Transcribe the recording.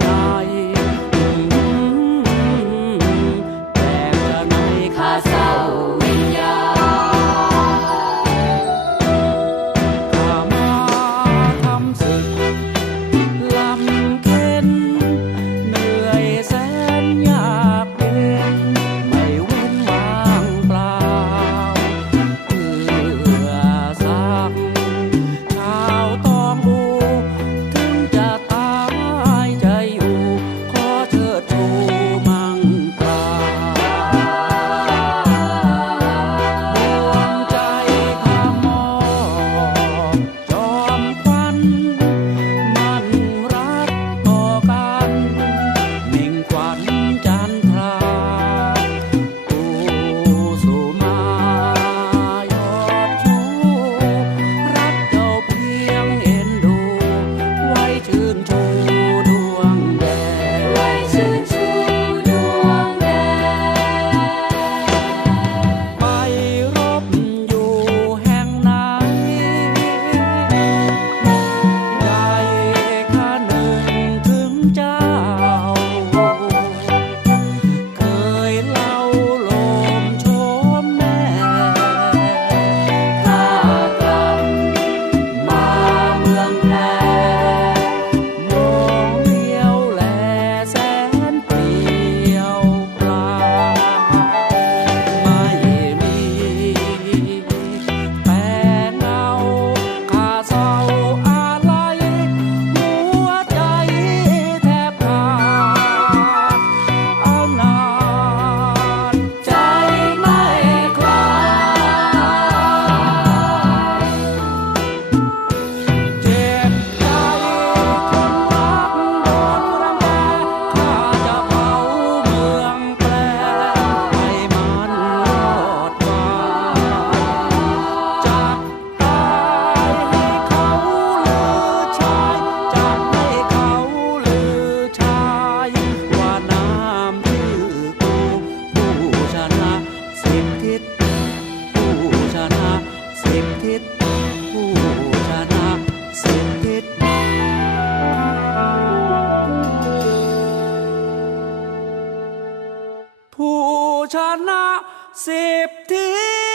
Синаї. ชนะสิบที